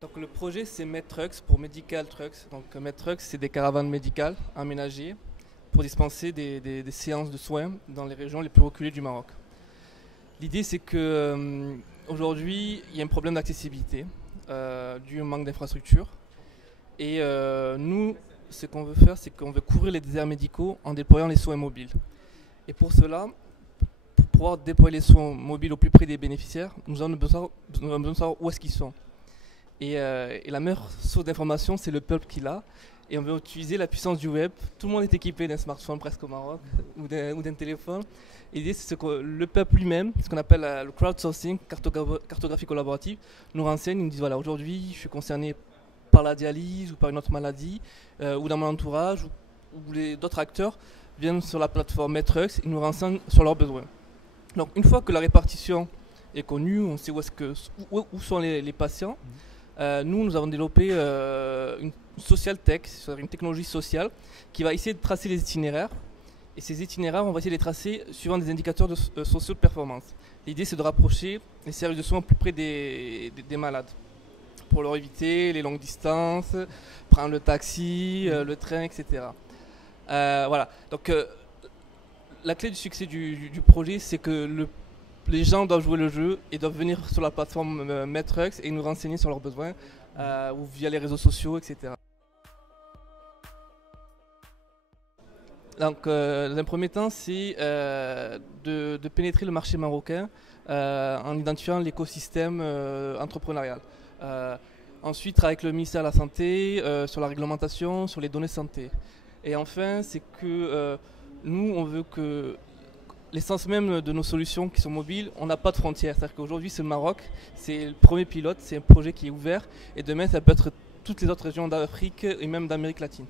Donc le projet c'est MedTrucks pour Medical Trucks. Donc MedTrucks c'est des caravanes médicales aménagées pour dispenser des séances de soins dans les régions les plus reculées du Maroc. L'idée c'est que aujourd'hui il y a un problème d'accessibilité dû au manque d'infrastructures et nous ce qu'on veut faire c'est qu'on veut couvrir les déserts médicaux en déployant les soins mobiles. Et pour cela, pour pouvoir déployer les soins mobiles au plus près des bénéficiaires, nous avons besoin de savoir où est-ce qu'ils sont. Et la meilleure source d'information, c'est le peuple qui l'a. Et on veut utiliser la puissance du web. Tout le monde est équipé d'un smartphone presque au Maroc ou d'un téléphone. Et l'idée, c'est que le peuple lui-même, ce qu'on appelle le crowdsourcing, cartographie collaborative, nous renseigne. Ils nous disent voilà, aujourd'hui, je suis concerné par la dialyse ou par une autre maladie, ou dans mon entourage, ou d'autres acteurs viennent sur la plateforme MedTrucks et nous renseignent sur leurs besoins. Donc, une fois que la répartition est connue, on sait où sont les patients. Nous avons développé une social tech, c'est-à-dire une technologie sociale qui va essayer de tracer les itinéraires. Et ces itinéraires, on va essayer de les tracer suivant des indicateurs sociaux de performance. L'idée, c'est de rapprocher les services de soins au plus près des malades pour leur éviter les longues distances, prendre le taxi, le train, etc. Voilà. Donc, la clé du succès du projet, c'est que les gens doivent jouer le jeu et doivent venir sur la plateforme MedTrucks et nous renseigner sur leurs besoins ou via les réseaux sociaux, etc. Donc, dans un premier temps, c'est de pénétrer le marché marocain en identifiant l'écosystème entrepreneurial. Ensuite, avec le ministère de la Santé sur la réglementation, sur les données santé. Et enfin, c'est que nous, on veut que l'essence même de nos solutions qui sont mobiles, on n'a pas de frontières. C'est-à-dire qu'aujourd'hui, c'est le Maroc, c'est le premier pilote, c'est un projet qui est ouvert. Et demain, ça peut être toutes les autres régions d'Afrique et même d'Amérique latine.